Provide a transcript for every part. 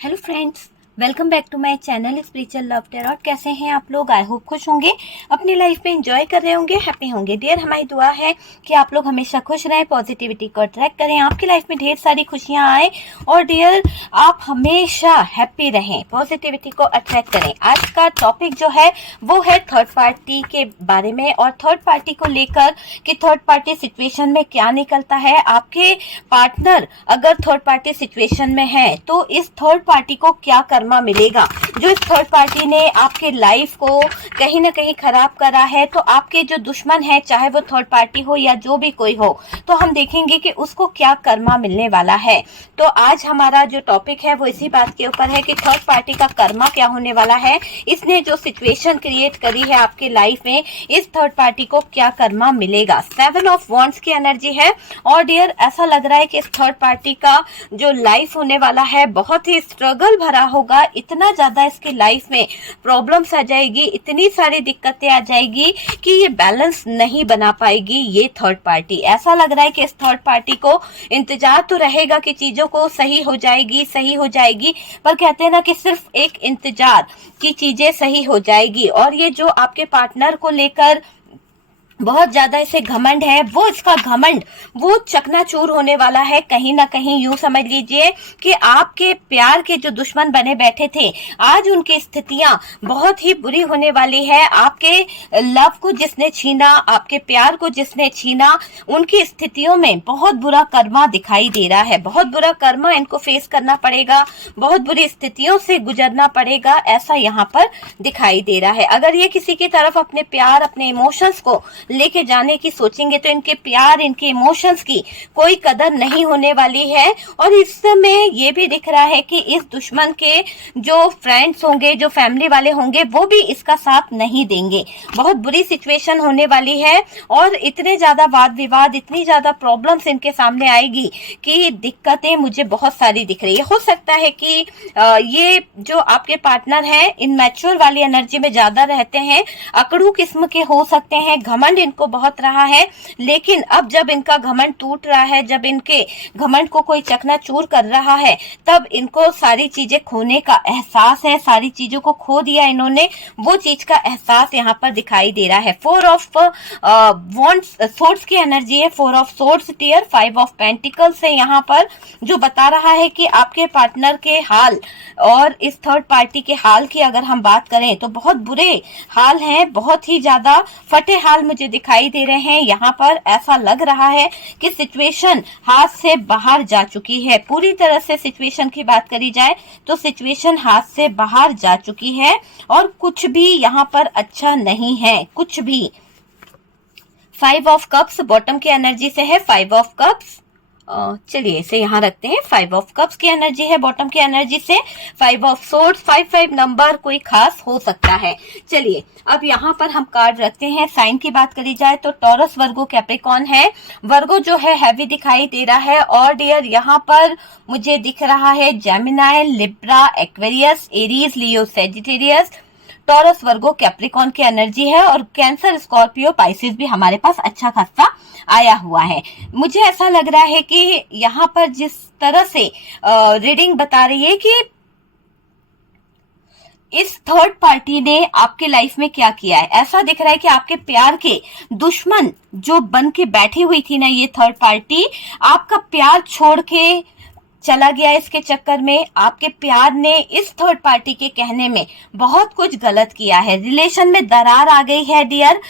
Hello friends, welcome back to my channel spiritual love tarot. कैसे हैं आप लोग? आई होप खुश होंगे, अपनी लाइफ में एंजॉय कर रहे होंगे, हैप्पी होंगे। डियर, हमारी दुआ है कि आप लोग हमेशा खुश रहें, पॉजिटिविटी को अट्रैक्ट करें, आपकी लाइफ में ढेर सारी खुशियां आए। और डियर, आप हमेशा हैप्पी रहें, पॉजिटिविटी को अट्रैक्ट करें। आज का टॉपिक जो है वो है थर्ड पार्टी के बारे में, और थर्ड पार्टी को लेकर कि थर्ड पार्टी सिचुएशन में क्या निकलता है। आपके पार्टनर अगर थर्ड पार्टी सिचुएशन में है तो इस थर्ड पार्टी को क्या कर्मा मिलेगा। जो इस थर्ड पार्टी ने आपके लाइफ को कहीं ना कहीं खराब करा है, तो आपके जो दुश्मन है, चाहे वो थर्ड पार्टी हो या जो भी कोई हो, तो हम देखेंगे कि उसको क्या कर्मा मिलने वाला है। तो आज हमारा जो टॉपिक है वो इसी बात के ऊपर है कि थर्ड पार्टी का कर्मा क्या होने वाला है। इसने जो सिचुएशन क्रिएट करी है आपके लाइफ में, इस थर्ड पार्टी को क्या कर्मा मिलेगा। 7 ऑफ वॉन्ड्स की एनर्जी है। और डियर, ऐसा लग रहा है कि इस थर्ड पार्टी का जो लाइफ होने वाला है बहुत ही स्ट्रगल भरा होगा। इतना ज्यादा इसकी लाइफ में प्रॉब्लम्स आ जाएगी, इतनी सारी दिक्कतें आ जाएगी कि ये बैलेंस नहीं बना पाएगी ये थर्ड पार्टी। ऐसा लग रहा है कि इस थर्ड पार्टी को इंतजार तो रहेगा कि चीजों को सही हो जाएगी, सही हो जाएगी, पर कहते हैं ना कि सिर्फ एक इंतजार की चीजें सही हो जाएगी। और ये जो आपके पार्टनर को लेकर बहुत ज्यादा इसे घमंड है, वो इसका घमंड वो चकनाचूर होने वाला है। कहीं ना कहीं यूं समझ लीजिए कि आपके प्यार के जो दुश्मन बने बैठे थे, आज उनकी स्थितियां बहुत ही बुरी होने वाली है। आपके लव को जिसने छीना, आपके प्यार को जिसने छीना, उनकी स्थितियों में बहुत बुरा कर्मा दिखाई दे रहा है। बहुत बुरा कर्मा इनको फेस करना पड़ेगा, बहुत बुरी स्थितियों से गुजरना पड़ेगा, ऐसा यहाँ पर दिखाई दे रहा है। अगर ये किसी की तरफ अपने प्यार, अपने इमोशंस को लेके जाने की सोचेंगे तो इनके प्यार, इनके इमोशंस की कोई कदर नहीं होने वाली है। और इस समय ये भी दिख रहा है कि इस दुश्मन के जो फ्रेंड्स होंगे, जो फैमिली वाले होंगे, वो भी इसका साथ नहीं देंगे। बहुत बुरी सिचुएशन होने वाली है और इतने ज्यादा वाद विवाद, इतनी ज्यादा प्रॉब्लम्स इनके सामने आएगी कि दिक्कतें मुझे बहुत सारी दिख रही है। हो सकता है कि ये जो आपके पार्टनर हैं इनमैच्योर वाली एनर्जी में ज्यादा रहते हैं, अकड़ू किस्म के हो सकते हैं, घमंड इनको बहुत रहा है। लेकिन अब जब इनका घमंड टूट रहा है, जब इनके घमंड को कोई चकनाचूर कर रहा है, तब इनको सारी चीजें खोने का एहसास है। सारी चीजों को खो दिया इन्होंने, वो चीज का एहसास यहाँ पर दिखाई दे रहा है। 4 ऑफ वॉन्ड्स सोर्ड्स की एनर्जी है, 4 of swords tear, 5 of pentacles है यहाँ पर, जो बता रहा है कि आपके पार्टनर के हाल और इस थर्ड पार्टी के हाल की अगर हम बात करें तो बहुत बुरे हाल हैं, बहुत ही ज्यादा फटे हाल मुझे दिखाई दे रहे हैं। यहाँ पर ऐसा लग रहा है कि सिचुएशन हाथ से बाहर जा चुकी है। पूरी तरह से सिचुएशन की बात करी जाए तो सिचुएशन हाथ से बाहर जा चुकी है और कुछ भी यहाँ पर अच्छा नहीं है, कुछ भी। 5 ऑफ कप्स बॉटम की एनर्जी से है, 5 ऑफ कप्स। चलिए इसे यहाँ रखते हैं। 5 ऑफ कप्स की एनर्जी है बॉटम की एनर्जी से, 5 ऑफ सोर्ड्स। 5 नंबर कोई खास हो सकता है। चलिए अब यहाँ पर हम कार्ड रखते हैं। साइन की बात करी जाए तो टॉरस, वर्गो, कैप्रिकॉर्न है। वर्गो जो है हैवी दिखाई दे रहा है। और डियर, यहाँ पर मुझे दिख रहा है जेमिनाई, लिब्रा, एक्वेरियस, एरीज, लियो, सेजिटेरियस, टॉरस, वर्गो, कैप्रिकॉर्न की एनर्जी है। और कैंसर, स्कॉर्पियो, पाइसिस भी हमारे पास अच्छा खासा आया हुआ है। मुझे ऐसा लग रहा है कि यहाँ पर जिस तरह से रीडिंग बता रही है कि इस थर्ड पार्टी ने आपके लाइफ में क्या किया है, ऐसा दिख रहा है कि आपके प्यार के दुश्मन जो बन के बैठी हुई थी ना ये थर्ड पार्टी, आपका प्यार छोड़ के चला गया। इसके चक्कर में आपके प्यार ने इस थर्ड पार्टी के कहने में बहुत कुछ गलत किया है। रिलेशन में दरार आ गई है डियर।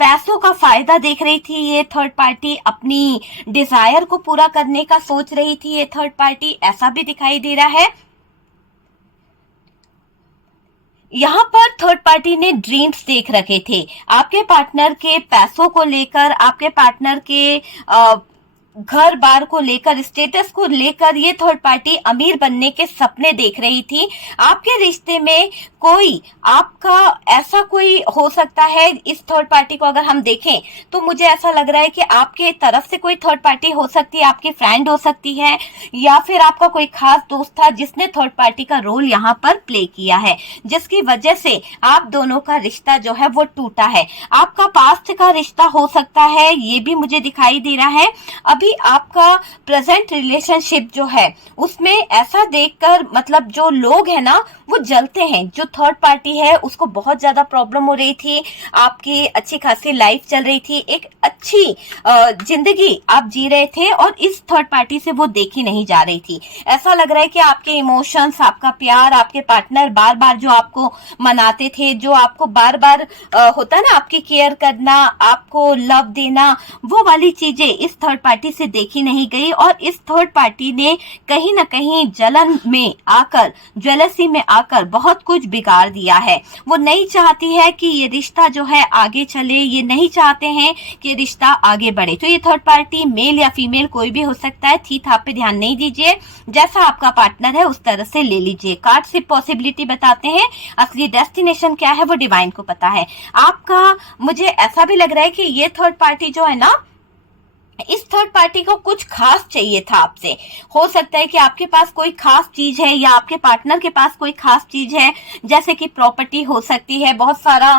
पैसों का फायदा देख रही थी ये थर्ड पार्टी, अपनी डिजायर को पूरा करने का सोच रही थी ये थर्ड पार्टी, ऐसा भी दिखाई दे रहा है। यहाँ पर थर्ड पार्टी ने ड्रीम्स देख रखे थे आपके पार्टनर के पैसों को लेकर, आपके पार्टनर के घर बार को लेकर, स्टेटस को लेकर। ये थर्ड पार्टी अमीर बनने के सपने देख रही थी। आपके रिश्ते में कोई आपका ऐसा कोई हो सकता है, इस थर्ड पार्टी को अगर हम देखें तो मुझे ऐसा लग रहा है कि आपके तरफ से कोई थर्ड पार्टी हो सकती है, आपकी फ्रेंड हो सकती है, या फिर आपका कोई खास दोस्त था जिसने थर्ड पार्टी का रोल यहाँ पर प्ले किया है, जिसकी वजह से आप दोनों का रिश्ता जो है वो टूटा है। आपका पास्ट का रिश्ता हो सकता है, ये भी मुझे दिखाई दे रहा है। अभी कि आपका प्रेजेंट रिलेशनशिप जो है उसमें ऐसा देखकर मतलब जो लोग हैं ना वो जलते हैं। जो थर्ड पार्टी है उसको बहुत ज्यादा प्रॉब्लम हो रही थी, आपकी अच्छी खासी लाइफ चल रही थी, एक अच्छी जिंदगी आप जी रहे थे और इस थर्ड पार्टी से वो देखी नहीं जा रही थी। ऐसा लग रहा है कि आपके इमोशंस, आपका प्यार, आपके पार्टनर बार बार जो आपको मनाते थे, जो आपको बार बार होता है ना आपकी केयर करना, आपको लव देना, वो वाली चीजें इस थर्ड पार्टी से देखी नहीं गई और इस थर्ड पार्टी ने कहीं ना कहीं जलन में आकर, जेलसी में आकर बहुत कुछ बिगाड़ दिया है। वो नहीं चाहती है कि ये रिश्ता जो है आगे चले, ये नहीं चाहते हैं कि रिश्ता आगे बढ़े। तो ये थर्ड पार्टी मेल या फीमेल कोई भी हो सकता है, थी थाप पे ध्यान नहीं दीजिए, जैसा आपका पार्टनर है उस तरह से ले लीजिए। कार्ड सिर्फ पॉसिबिलिटी बताते हैं, असली डेस्टिनेशन क्या है वो डिवाइन को पता है। आपका मुझे ऐसा भी लग रहा है कि ये थर्ड पार्टी जो है ना, इस थर्ड पार्टी को कुछ खास चाहिए था आपसे। हो सकता है कि आपके पास कोई खास चीज है या आपके पार्टनर के पास कोई खास चीज है, जैसे कि प्रॉपर्टी हो सकती है, बहुत सारा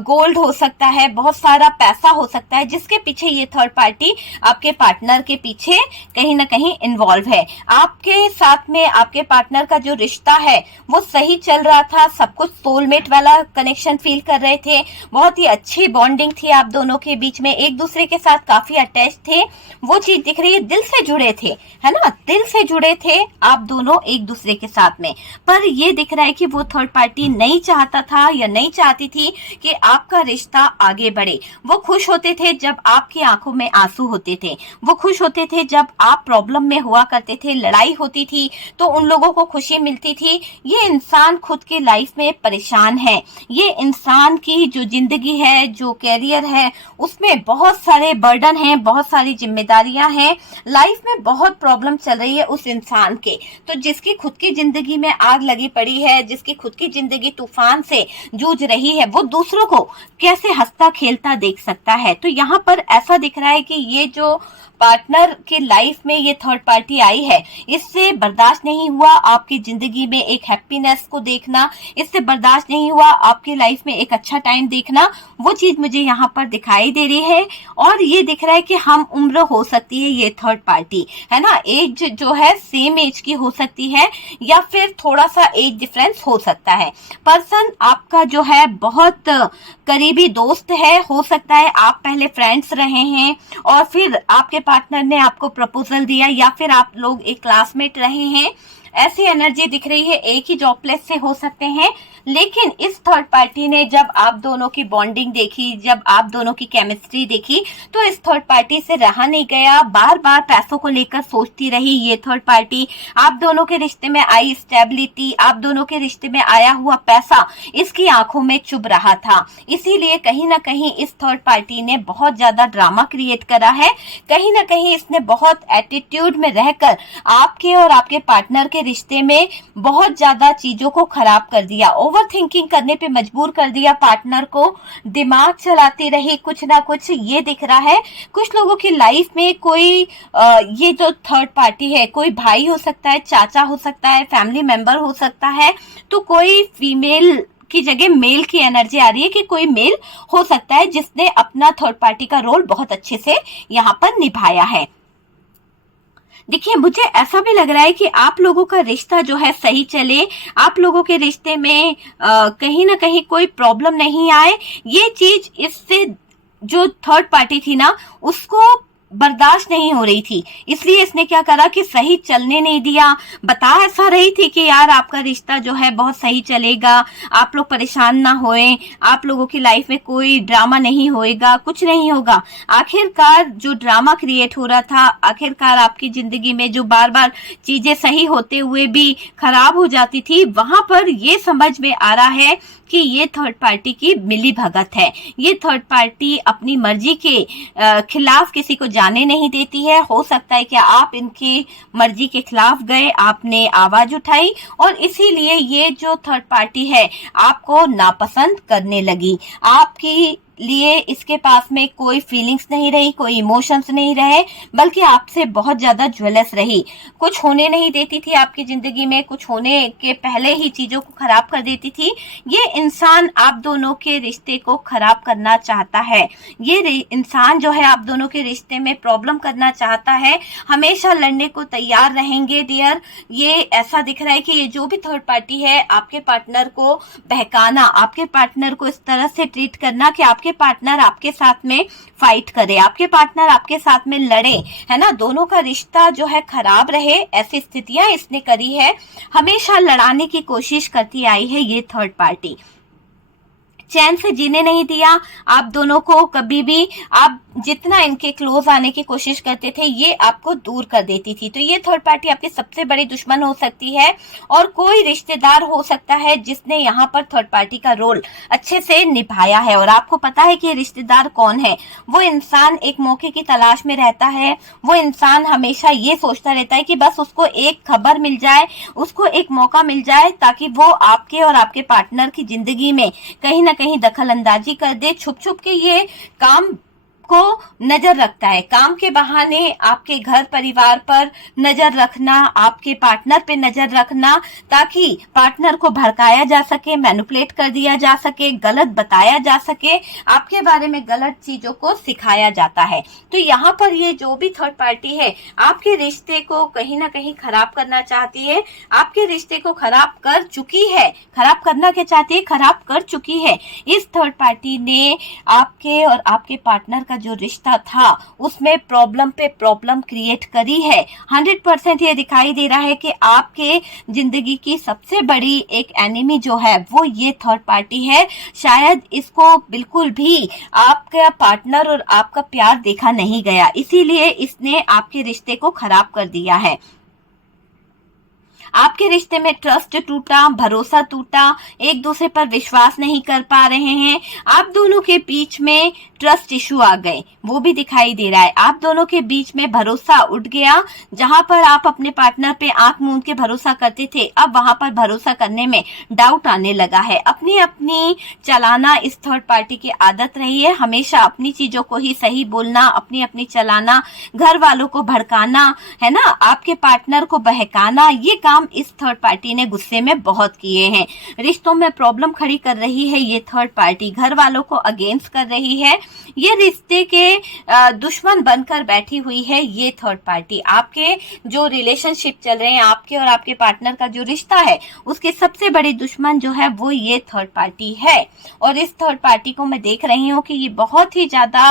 गोल्ड हो सकता है, बहुत सारा पैसा हो सकता है, जिसके पीछे ये थर्ड पार्टी आपके पार्टनर के पीछे कहीं ना कहीं इन्वॉल्व है। आपके साथ में आपके पार्टनर का जो रिश्ता है वो सही चल रहा था, सब कुछ सोलमेट वाला कनेक्शन फील कर रहे थे, बहुत ही अच्छी बॉन्डिंग थी आप दोनों के बीच में, एक दूसरे के साथ काफी अटैच थे। वो चीज दिख रही है, दिल से जुड़े थे, है ना, दिल से जुड़े थे आप दोनों एक दूसरे के साथ में। पर ये दिख रहा है कि वो थर्ड पार्टी नहीं चाहता था या नहीं चाहती थी कि आपका रिश्ता आगे बढ़े। वो खुश होते थे जब आपकी आंखों में आंसू होते थे, वो खुश होते थे जब आप प्रॉब्लम में हुआ करते थे, लड़ाई होती थी तो उन लोगों को खुशी मिलती थी। ये इंसान खुद के लाइफ में परेशान है, ये इंसान की जो जिंदगी है, जो कैरियर है, उसमें बहुत सारे बर्डन हैं, बहुत सारी जिम्मेदारियां हैं, लाइफ में बहुत प्रॉब्लम चल रही है उस इंसान के। तो जिसकी खुद की जिंदगी में आग लगी पड़ी है, जिसकी खुद की जिंदगी तूफान से जूझ रही है, वो दूसरों को कैसे हंसता खेलता देख सकता है। तो यहाँ पर ऐसा दिख रहा है कि ये जो पार्टनर के लाइफ में ये थर्ड पार्टी आई है, इससे बर्दाश्त नहीं हुआ आपकी जिंदगी में एक हैप्पीनेस को देखना, इससे बर्दाश्त नहीं हुआ आपकी लाइफ में एक अच्छा टाइम देखना। वो चीज मुझे यहाँ पर दिखाई दे रही है और ये दिख रहा है कि हम उम्र हो सकती है ये थर्ड पार्टी, है ना, एज जो है सेम एज की हो सकती है या फिर थोड़ा सा एज डिफरेंस हो सकता है। पर्सन आपका जो है बहुत करीबी दोस्त है, हो सकता है आप पहले फ्रेंड्स रहे हैं और फिर आपके पार्टनर ने आपको प्रपोजल दिया या फिर आप लोग एक क्लासमेट रहे हैं, ऐसी एनर्जी दिख रही है। एक ही जॉब प्लेस से हो सकते हैं, लेकिन इस थर्ड पार्टी ने जब आप दोनों की बॉन्डिंग देखी, जब आप दोनों की केमिस्ट्री देखी, तो इस थर्ड पार्टी से रहा नहीं गया। बार बार पैसों को लेकर सोचती रही ये थर्ड पार्टी। आप दोनों के रिश्ते में आई स्टेबिलिटी, आप दोनों के रिश्ते में आया हुआ पैसा इसकी आंखों में चुभ रहा था। इसीलिए कहीं ना कहीं इस थर्ड पार्टी ने बहुत ज्यादा ड्रामा क्रिएट करा है। कहीं ना कहीं इसने बहुत एटीट्यूड में रहकर आपके और आपके पार्टनर के रिश्ते में बहुत ज्यादा चीजों को खराब कर दिया, ओवर थिंकिंग करने पे मजबूर कर दिया पार्टनर को, दिमाग चलाती रही कुछ ना कुछ। ये दिख रहा है कुछ लोगों की लाइफ में कोई ये जो थर्ड पार्टी है, कोई भाई हो सकता है, चाचा हो सकता है, फैमिली मेंबर हो सकता है, तो कोई फीमेल की जगह मेल की एनर्जी आ रही है कि कोई मेल हो सकता है जिसने अपना थर्ड पार्टी का रोल बहुत अच्छे से यहाँ पर निभाया है। देखिए मुझे ऐसा भी लग रहा है कि आप लोगों का रिश्ता जो है सही चले, आप लोगों के रिश्ते में कहीं ना कहीं कोई प्रॉब्लम नहीं आए। ये चीज इससे जो थर्ड पार्टी थी ना उसको बर्दाश्त नहीं हो रही थी, इसलिए इसने क्या करा कि सही चलने नहीं दिया। बता ऐसा रही थी कि यार आपका रिश्ता जो है बहुत सही चलेगा, आप लोग परेशान ना होएं, आप लोगों की लाइफ में कोई ड्रामा नहीं होएगा, कुछ नहीं होगा। आखिरकार जो ड्रामा क्रिएट हो रहा था, आखिरकार आपकी जिंदगी में जो बार बार चीजें सही होते हुए भी खराब हो जाती थी, वहां पर ये समझ में आ रहा है कि ये थर्ड पार्टी की मिली भगत है। ये थर्ड पार्टी अपनी मर्जी के खिलाफ किसी को जाने नहीं देती है। हो सकता है कि आप इनकी मर्जी के खिलाफ गए, आपने आवाज उठाई और इसीलिए ये जो थर्ड पार्टी है आपको नापसंद करने लगी। आपकी लिए इसके पास में कोई फीलिंग्स नहीं रही, कोई इमोशंस नहीं रहे, बल्कि आपसे बहुत ज्यादा ज्वेलस रही। कुछ होने नहीं देती थी आपकी जिंदगी में, कुछ होने के पहले ही चीजों को खराब कर देती थी। ये इंसान आप दोनों के रिश्ते को खराब करना चाहता है। ये इंसान जो है आप दोनों के रिश्ते में प्रॉब्लम करना चाहता है, हमेशा लड़ने को तैयार रहेंगे डियर। ये ऐसा दिख रहा है कि ये जो भी थर्ड पार्टी है, आपके पार्टनर को बहकाना, आपके पार्टनर को इस तरह से ट्रीट करना कि आपके पार्टनर आपके साथ में फाइट करे, आपके पार्टनर आपके साथ में लड़े, है ना, दोनों का रिश्ता जो है खराब रहे, ऐसी स्थितियां इसने करी है। हमेशा लड़ाने की कोशिश करती आई है ये थर्ड पार्टी। चैन से जीने नहीं दिया आप दोनों को कभी भी। आप जितना इनके क्लोज आने की कोशिश करते थे, ये आपको दूर कर देती थी। तो ये थर्ड पार्टी आपकी सबसे बड़ी दुश्मन हो सकती है, और कोई रिश्तेदार हो सकता है जिसने यहाँ पर थर्ड पार्टी का रोल अच्छे से निभाया है। और आपको पता है कि ये रिश्तेदार कौन है। वो इंसान एक मौके की तलाश में रहता है। वो इंसान हमेशा ये सोचता रहता है कि बस उसको एक खबर मिल जाए, उसको एक मौका मिल जाए, ताकि वो आपके और आपके पार्टनर की जिंदगी में कहीं ना कहीं दखल अंदाजी कर दे। छुप छुप के ये काम को नजर रखता है, काम के बहाने आपके घर परिवार पर नजर रखना, आपके पार्टनर पे नजर रखना, ताकि पार्टनर को भड़काया जा सके, मैनिपुलेट कर दिया जा सके, गलत बताया जा सके, आपके बारे में गलत चीजों को सिखाया जाता है। तो यहाँ पर ये जो भी थर्ड पार्टी है, आपके रिश्ते को कहीं ना कहीं खराब करना चाहती है, आपके रिश्ते को खराब कर चुकी है। खराब करना क्या चाहती है? खराब कर चुकी है। इस थर्ड पार्टी ने आपके और आपके पार्टनर का जो रिश्ता था उसमें प्रॉब्लम पे प्रॉब्लम क्रिएट करी है। 100% ये दिखाई दे रहा है कि आपके जिंदगी की सबसे बड़ी एक एनिमी जो है वो ये थर्ड पार्टी है। शायद इसको बिल्कुल भी आपका पार्टनर और आपका प्यार देखा नहीं गया, इसीलिए इसने आपके रिश्ते को खराब कर दिया है। आपके रिश्ते में ट्रस्ट टूटा, भरोसा टूटा, एक दूसरे पर विश्वास नहीं कर पा रहे हैं। आप दोनों के बीच में ट्रस्ट इशू आ गए, वो भी दिखाई दे रहा है। आप दोनों के बीच में भरोसा उठ गया। जहां पर आप अपने पार्टनर पे आंख मूंद के भरोसा करते थे, अब वहां पर भरोसा करने में डाउट आने लगा है। अपनी अपनी चलाना इस थर्ड पार्टी की आदत रही है। हमेशा अपनी चीजों को ही सही बोलना, अपनी अपनी चलाना, घर वालों को भड़काना, है ना, आपके पार्टनर को बहकाना, ये काम इस थर्ड पार्टी ने गुस्से में बहुत किए हैं। रिश्तों में प्रॉब्लम खड़ी कर रही है ये थर्ड पार्टी, घर वालों को अगेंस्ट कर रही है। ये रिश्ते के दुश्मन बनकर बैठी हुई है ये थर्ड पार्टी। आपके जो रिलेशनशिप चल रहे हैं, आपके और आपके पार्टनर का जो रिश्ता है, उसके सबसे बड़ी दुश्मन जो है वो ये थर्ड पार्टी है। और इस थर्ड पार्टी को मैं देख रही हूँ कि ये बहुत ही ज्यादा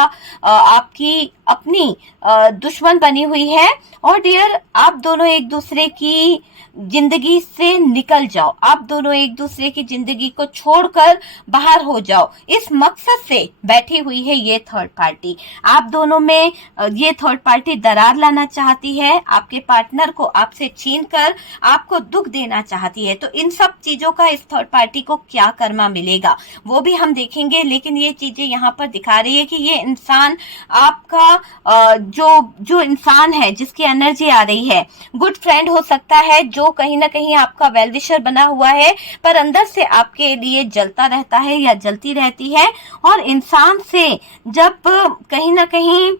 आपकी अपनी दुश्मन बनी हुई है। और डियर, आप दोनों एक दूसरे की जिंदगी से निकल जाओ, आप दोनों एक दूसरे की जिंदगी को छोड़कर बाहर हो जाओ, इस मकसद से बैठी हुई है ये थर्ड पार्टी। आप दोनों में ये थर्ड पार्टी दरार लाना चाहती है, आपके पार्टनर को आपसे छीनकर आपको दुख देना चाहती है। तो इन सब चीजों का इस थर्ड पार्टी को क्या कर्मा मिलेगा वो भी हम देखेंगे। लेकिन ये चीजें यहाँ पर दिखा रही है कि ये इंसान आपका जो इंसान है, जिसकी एनर्जी आ रही है, गुड फ्रेंड हो सकता है, जो कहीं ना कहीं आपका वेल विशर बना हुआ है, पर अंदर से आपके लिए जलता रहता है या जलती रहती है। और इंसान से जब कहीं ना कहीं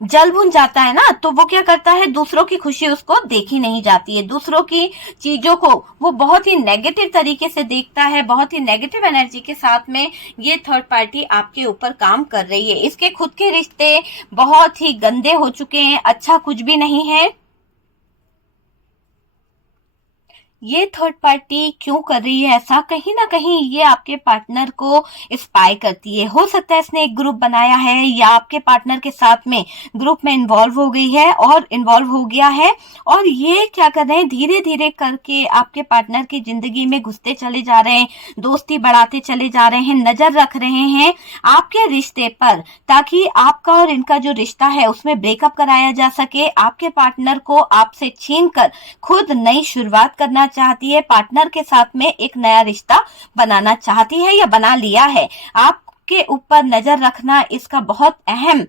जल भुन जाता है ना, तो वो क्या करता है, दूसरों की खुशी उसको देखी नहीं जाती है, दूसरों की चीजों को वो बहुत ही नेगेटिव तरीके से देखता है, बहुत ही नेगेटिव एनर्जी के साथ में ये थर्ड पार्टी आपके ऊपर काम कर रही है। इसके खुद के रिश्ते बहुत ही गंदे हो चुके हैं, अच्छा कुछ भी नहीं है। ये थर्ड पार्टी क्यों कर रही है ऐसा? कहीं ना कहीं ये आपके पार्टनर को स्पाई करती है। हो सकता है इसने एक ग्रुप बनाया है या आपके पार्टनर के साथ में ग्रुप में इन्वॉल्व हो गई है और इन्वॉल्व हो गया है, और ये क्या कर रहे हैं, धीरे धीरे करके आपके पार्टनर की जिंदगी में घुसते चले जा रहे हैं, दोस्ती बढ़ाते चले जा रहे हैं, नजर रख रहे हैं आपके रिश्ते पर, ताकि आपका और इनका जो रिश्ता है उसमें ब्रेकअप कराया जा सके। आपके पार्टनर को आपसे छीनकर खुद नई शुरुआत करना चाहती है, पार्टनर के साथ में एक नया रिश्ता बनाना चाहती है या बना लिया है। आप आपके ऊपर नजर रखना इसका बहुत अहम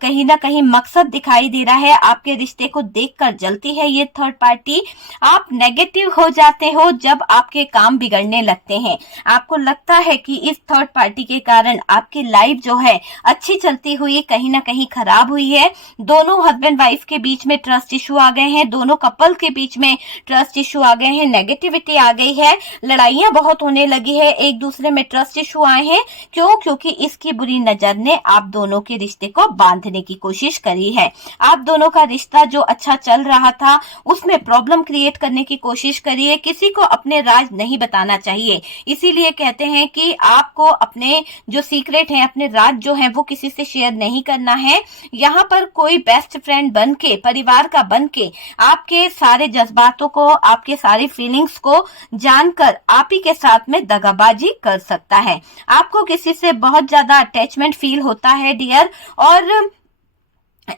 कहीं ना कहीं मकसद दिखाई दे रहा है। आपके रिश्ते को देखकर जलती है ये थर्ड पार्टी। आप नेगेटिव हो जाते हो जब आपके काम बिगड़ने लगते हैं। आपको लगता है कि इस थर्ड पार्टी के कारण आपकी लाइफ जो है अच्छी चलती हुई कहीं ना कहीं खराब हुई है। दोनों हस्बैंड वाइफ के बीच में ट्रस्ट इशू आ गए हैं, दोनों कपल के बीच में ट्रस्ट इशू आ गए हैं, नेगेटिविटी आ गई है, लड़ाइयां बहुत होने लगी है, एक दूसरे में ट्रस्ट इशू आए हैं। क्यों? क्योंकि इसकी बुरी नजर ने आप दोनों के रिश्ते को बांधने की कोशिश करी है। आप दोनों का रिश्ता जो अच्छा चल रहा था उसमें प्रॉब्लम क्रिएट करने की कोशिश करी है। किसी को अपने राज नहीं बताना चाहिए, इसीलिए कहते हैं कि आपको अपने जो सीक्रेट हैं, अपने राज जो हैं वो किसी से शेयर नहीं करना है। यहाँ पर कोई बेस्ट फ्रेंड बन के, परिवार का बन के आपके सारे जज्बातों को, आपके सारी फीलिंग्स को जानकर आप ही के साथ में दगाबाजी कर सकता है। आपको किसी से बहुत ज्यादा अटैचमेंट फील होता है डियर, और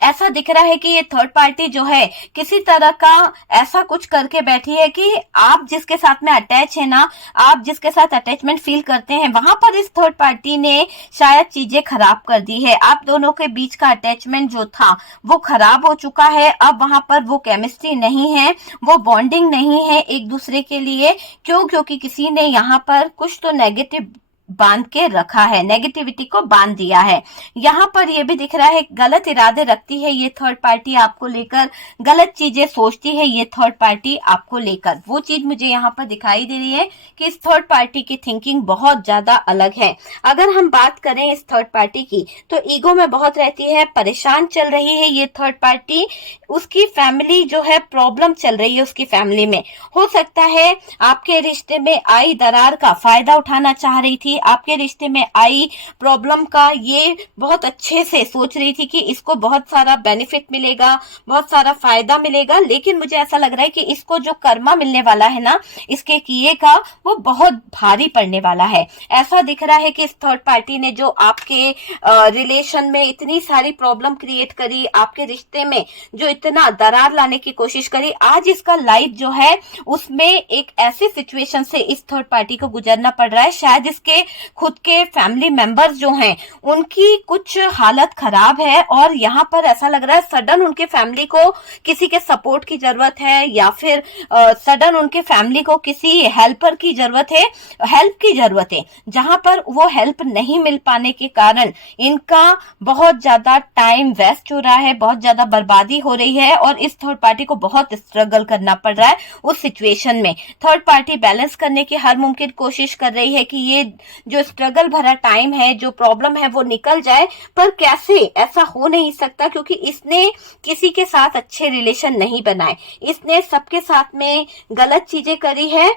ऐसा दिख रहा है कि ये थर्ड पार्टी जो है किसी तरह का ऐसा कुछ करके बैठी है कि आप जिसके साथ में अटैच है ना, आप जिसके साथ अटैचमेंट फील करते हैं, वहां पर इस थर्ड पार्टी ने शायद चीजें खराब कर दी है। आप दोनों के बीच का अटैचमेंट जो था वो खराब हो चुका है। अब वहां पर वो केमिस्ट्री नहीं है, वो बॉन्डिंग नहीं है एक दूसरे के लिए। क्यों? क्योंकि किसी ने यहाँ पर कुछ तो नेगेटिव बांध के रखा है, नेगेटिविटी को बांध दिया है। यहाँ पर ये भी दिख रहा है गलत इरादे रखती है ये थर्ड पार्टी आपको लेकर, गलत चीजें सोचती है ये थर्ड पार्टी आपको लेकर। वो चीज मुझे यहाँ पर दिखाई दे रही है कि इस थर्ड पार्टी की थिंकिंग बहुत ज्यादा अलग है। अगर हम बात करें इस थर्ड पार्टी की तो ईगो में बहुत रहती है, परेशान चल रही है ये थर्ड पार्टी। उसकी फैमिली जो है प्रॉब्लम चल रही है उसकी फैमिली में। हो सकता है आपके रिश्ते में आई दरार का फायदा उठाना चाह रही थी, आपके रिश्ते में आई प्रॉब्लम का ये बहुत अच्छे से सोच रही थी कि इसको बहुत सारा बेनिफिट मिलेगा, बहुत सारा फायदा मिलेगा। लेकिन मुझे ऐसा लग रहा है कि इसको जो कर्मा मिलने वाला है ना इसके किए का, वो बहुत भारी पड़ने वाला है। ऐसा दिख रहा है कि इस थर्ड पार्टी ने जो आपके रिलेशन में इतनी सारी प्रॉब्लम क्रिएट करी, आपके रिश्ते में जो इतना दरार लाने की कोशिश करी, आज इसका लाइफ जो है उसमें एक ऐसी सिचुएशन से इस थर्ड पार्टी को गुजरना पड़ रहा है। शायद इसके खुद के फैमिली मेंबर्स जो हैं उनकी कुछ हालत खराब है, और यहाँ पर ऐसा लग रहा है सडन उनके फैमिली को किसी के सपोर्ट की जरूरत है, या फिर सडन उनके फैमिली को किसी हेल्पर की जरूरत है, हेल्प की जरूरत है। जहां पर वो हेल्प नहीं मिल पाने के कारण इनका बहुत ज्यादा टाइम वेस्ट हो रहा है, बहुत ज्यादा बर्बादी हो रही है, और इस थर्ड पार्टी को बहुत स्ट्रगल करना पड़ रहा है उस सिचुएशन में। थर्ड पार्टी बैलेंस करने की हर मुमकिन कोशिश कर रही है कि ये जो स्ट्रगल भरा टाइम है, जो प्रॉब्लम है वो निकल जाए, पर कैसे? ऐसा हो नहीं सकता क्योंकि इसने किसी के साथ अच्छे रिलेशन नहीं बनाए, इसने सबके साथ में गलत चीजें करी है,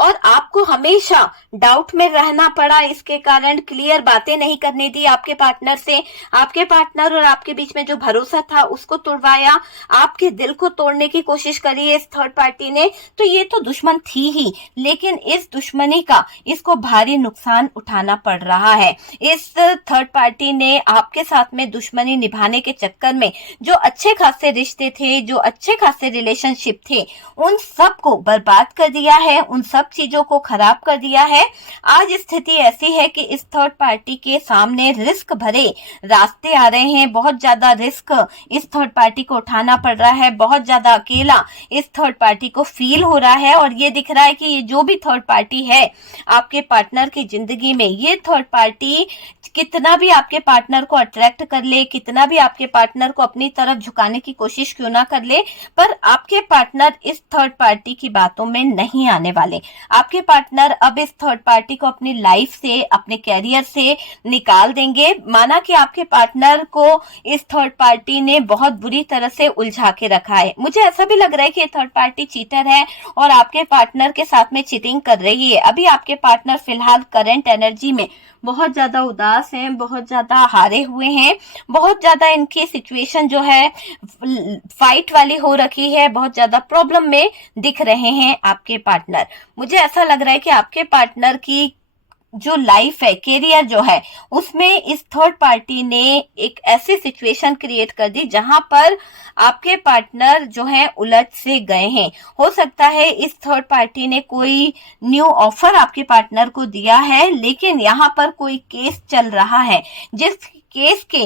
और आपको हमेशा डाउट में रहना पड़ा। इसके कारण क्लियर बातें नहीं करने दी आपके पार्टनर से, आपके पार्टनर और आपके बीच में जो भरोसा था उसको तोड़वाया, आपके दिल को तोड़ने की कोशिश करी है इस थर्ड पार्टी ने। तो ये तो दुश्मन थी ही, लेकिन इस दुश्मनी का इसको भारी नुकसान उठाना पड़ रहा है। इस थर्ड पार्टी ने आपके साथ में दुश्मनी निभाने के चक्कर में जो अच्छे खासे रिश्ते थे, जो अच्छे खासे रिलेशनशिप थे, उन सब को बर्बाद कर दिया है, उन सब चीजों को खराब कर दिया है। आज स्थिति ऐसी है कि इस थर्ड पार्टी के सामने रिस्क भरे रास्ते आ रहे हैं, बहुत ज्यादा रिस्क इस थर्ड पार्टी को उठाना पड़ रहा है, बहुत ज्यादा अकेला इस थर्ड पार्टी को फील हो रहा है। और ये दिख रहा है कि ये जो भी थर्ड पार्टी है आपके पार्टनर की जिंदगी में, ये थर्ड पार्टी कितना भी आपके पार्टनर को अट्रैक्ट कर ले, कितना भी आपके पार्टनर को अपनी तरफ झुकाने की कोशिश क्यों ना कर ले, पर आपके पार्टनर इस थर्ड पार्टी की बातों में नहीं आने वाले। आपके पार्टनर अब इस थर्ड पार्टी को अपनी लाइफ से, अपने कैरियर से निकाल देंगे। माना कि आपके पार्टनर को इस थर्ड पार्टी ने बहुत बुरी तरह से उलझा के रखा है। मुझे ऐसा भी लग रहा है कि ये थर्ड पार्टी चीटर है और आपके पार्टनर के साथ में चीटिंग कर रही है। अभी आपके पार्टनर फिलहाल करंट एनर्जी में बहुत ज्यादा उदास हैं, बहुत ज्यादा हारे हुए हैं, बहुत ज्यादा इनकी सिचुएशन जो है फाइट वाली हो रखी है, बहुत ज्यादा प्रॉब्लम में दिख रहे हैं आपके पार्टनर। मुझे ऐसा लग रहा है कि आपके पार्टनर की जो लाइफ है, कैरियर जो है, उसमें इस थर्ड पार्टी ने एक ऐसी सिचुएशन क्रिएट कर दी जहां पर आपके पार्टनर जो है उलट से गए हैं। हो सकता है इस थर्ड पार्टी ने कोई न्यू ऑफर आपके पार्टनर को दिया है, लेकिन यहाँ पर कोई केस चल रहा है जिस केस के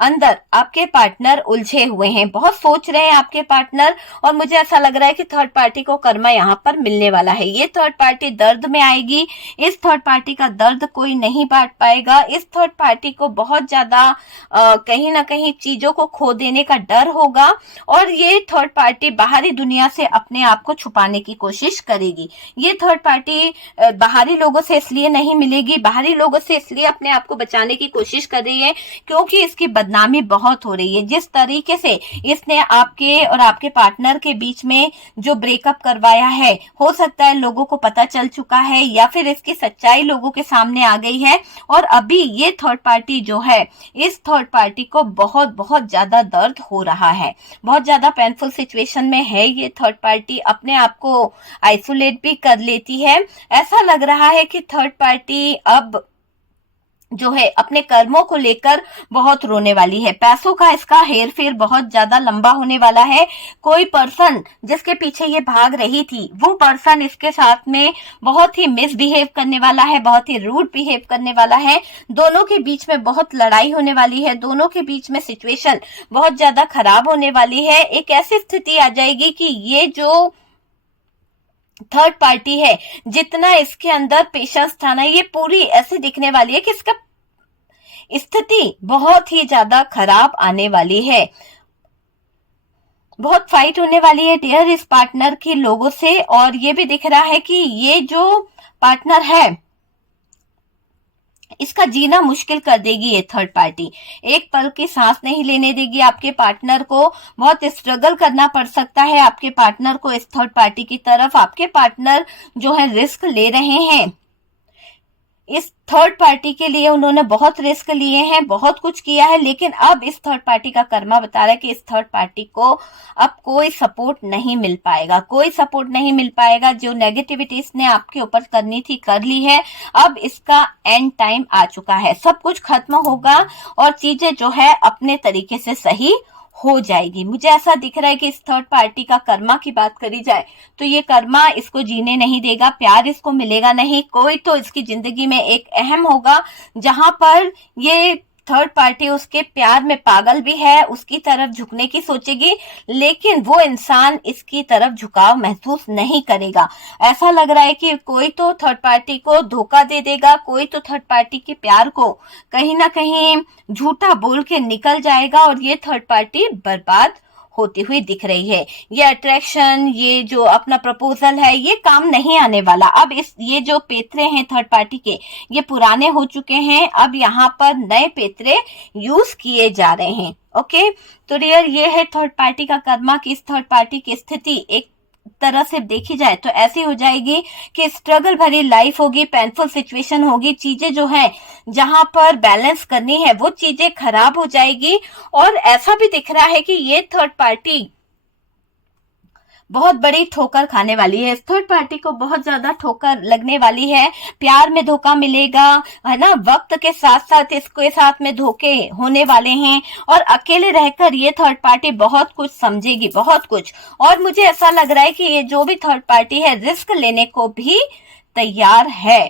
अंदर आपके पार्टनर उलझे हुए हैं, बहुत सोच रहे हैं आपके पार्टनर, और मुझे ऐसा लग रहा है कि थर्ड पार्टी को कर्मा यहाँ पर मिलने वाला है। ये थर्ड पार्टी दर्द में आएगी, इस थर्ड पार्टी का दर्द कोई नहीं बांट पाएगा। इस थर्ड पार्टी को बहुत ज्यादा कहीं ना कहीं चीजों को खो देने का डर होगा, और ये थर्ड पार्टी बाहरी दुनिया से अपने आप को छुपाने की कोशिश करेगी। ये थर्ड पार्टी बाहरी लोगों से इसलिए नहीं मिलेगी, बाहरी लोगों से इसलिए अपने आप को बचाने की कोशिश कर रही है क्योंकि इसकी बदनामी बहुत हो रही है। जिस तरीके से इसने आपके और आपके पार्टनर के बीच में जो ब्रेकअप करवाया है, हो सकता है लोगों को पता चल चुका है या फिर इसकी सच्चाई लोगों के सामने आ गई है, और अभी ये थर्ड पार्टी जो है, इस थर्ड पार्टी को बहुत बहुत ज्यादा दर्द हो रहा है, बहुत ज्यादा पेनफुल सिचुएशन में है। ये थर्ड पार्टी अपने आप को आइसोलेट भी कर लेती है। ऐसा लग रहा है कि थर्ड पार्टी अब जो है अपने कर्मों को लेकर बहुत रोने वाली है। पैसों का इसका हेर फेर बहुत ज्यादा लंबा होने वाला है। कोई पर्सन जिसके पीछे ये भाग रही थी, वो पर्सन इसके साथ में बहुत ही मिसबिहेव करने वाला है, बहुत ही रूड बिहेव करने वाला है। दोनों के बीच में बहुत लड़ाई होने वाली है, दोनों के बीच में सिचुएशन बहुत ज्यादा खराब होने वाली है। एक ऐसी स्थिति आ जाएगी कि ये जो थर्ड पार्टी है, जितना इसके अंदर पेशेंस था ना, ये पूरी ऐसे दिखने वाली है कि इसका स्थिति बहुत ही ज्यादा खराब आने वाली है। बहुत फाइट होने वाली है डियर इस पार्टनर के लोगों से, और ये भी दिख रहा है कि ये जो पार्टनर है इसका जीना मुश्किल कर देगी ये थर्ड पार्टी। एक पल की सांस नहीं लेने देगी आपके पार्टनर को। बहुत स्ट्रगल करना पड़ सकता है आपके पार्टनर को इस थर्ड पार्टी की तरफ। आपके पार्टनर जो है रिस्क ले रहे हैं इस थर्ड पार्टी के लिए, उन्होंने बहुत रिस्क लिए हैं, बहुत कुछ किया है, लेकिन अब इस थर्ड पार्टी का कर्मा बता रहा है कि इस थर्ड पार्टी को अब कोई सपोर्ट नहीं मिल पाएगा, कोई सपोर्ट नहीं मिल पाएगा। जो नेगेटिविटी इसने आपके ऊपर करनी थी कर ली है, अब इसका एंड टाइम आ चुका है, सब कुछ खत्म होगा और चीजें जो है अपने तरीके से सही हो जाएगी। मुझे ऐसा दिख रहा है कि इस थर्ड पार्टी का कर्मा की बात करी जाए तो ये कर्मा इसको जीने नहीं देगा, प्यार इसको मिलेगा नहीं। कोई तो इसकी जिंदगी में एक अहम होगा जहां पर ये थर्ड पार्टी उसके प्यार में पागल भी है, उसकी तरफ झुकने की सोचेगी, लेकिन वो इंसान इसकी तरफ झुकाव महसूस नहीं करेगा। ऐसा लग रहा है कि कोई तो थर्ड पार्टी को धोखा दे देगा, कोई तो थर्ड पार्टी के प्यार को कहीं ना कहीं झूठा बोल के निकल जाएगा और ये थर्ड पार्टी बर्बाद होती हुई दिख रही है। ये अट्रैक्शन, ये जो अपना प्रपोजल है, ये काम नहीं आने वाला। अब ये जो पेतरे हैं थर्ड पार्टी के, ये पुराने हो चुके हैं, अब यहाँ पर नए पेतरे यूज किए जा रहे हैं। ओके, तो डियर ये है थर्ड पार्टी का कर्मा कि इस थर्ड पार्टी की स्थिति एक तरह से देखी जाए तो ऐसी हो जाएगी कि स्ट्रगल भरी लाइफ होगी, पेनफुल सिचुएशन होगी, चीजें जो है जहां पर बैलेंस करनी है वो चीजें खराब हो जाएगी। और ऐसा भी दिख रहा है कि ये थर्ड पार्टी बहुत बड़ी ठोकर खाने वाली है। थर्ड पार्टी को बहुत ज्यादा ठोकर लगने वाली है, प्यार में धोखा मिलेगा, है ना, वक्त के साथ साथ इसके साथ में धोखे होने वाले हैं, और अकेले रहकर ये थर्ड पार्टी बहुत कुछ समझेगी, बहुत कुछ। और मुझे ऐसा लग रहा है कि ये जो भी थर्ड पार्टी है रिस्क लेने को भी तैयार है।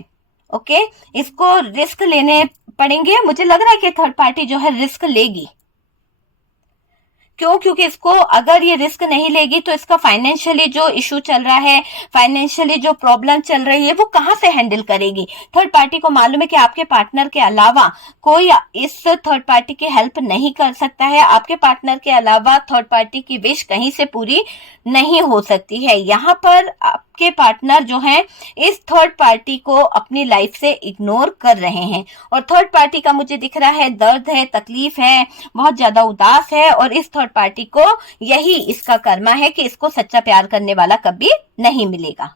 ओके, इसको रिस्क लेने पड़ेंगे। मुझे लग रहा है कि थर्ड पार्टी जो है रिस्क लेगी। क्यों? क्योंकि इसको अगर ये रिस्क नहीं लेगी तो इसका फाइनेंशियली जो इशू चल रहा है, फाइनेंशियली जो प्रॉब्लम चल रही है, वो कहां से हैंडल करेगी। थर्ड पार्टी को मालूम है कि आपके पार्टनर के अलावा कोई इस थर्ड पार्टी की हेल्प नहीं कर सकता है। आपके पार्टनर के अलावा थर्ड पार्टी की विश कहीं से पूरी नहीं हो सकती है। यहाँ पर आपके पार्टनर जो है इस थर्ड पार्टी को अपनी लाइफ से इग्नोर कर रहे हैं, और थर्ड पार्टी का मुझे दिख रहा है दर्द है, तकलीफ है, बहुत ज्यादा उदास है, और इस थर्ड पार्टी को यही इसका कर्मा है कि इसको सच्चा प्यार करने वाला कभी नहीं मिलेगा।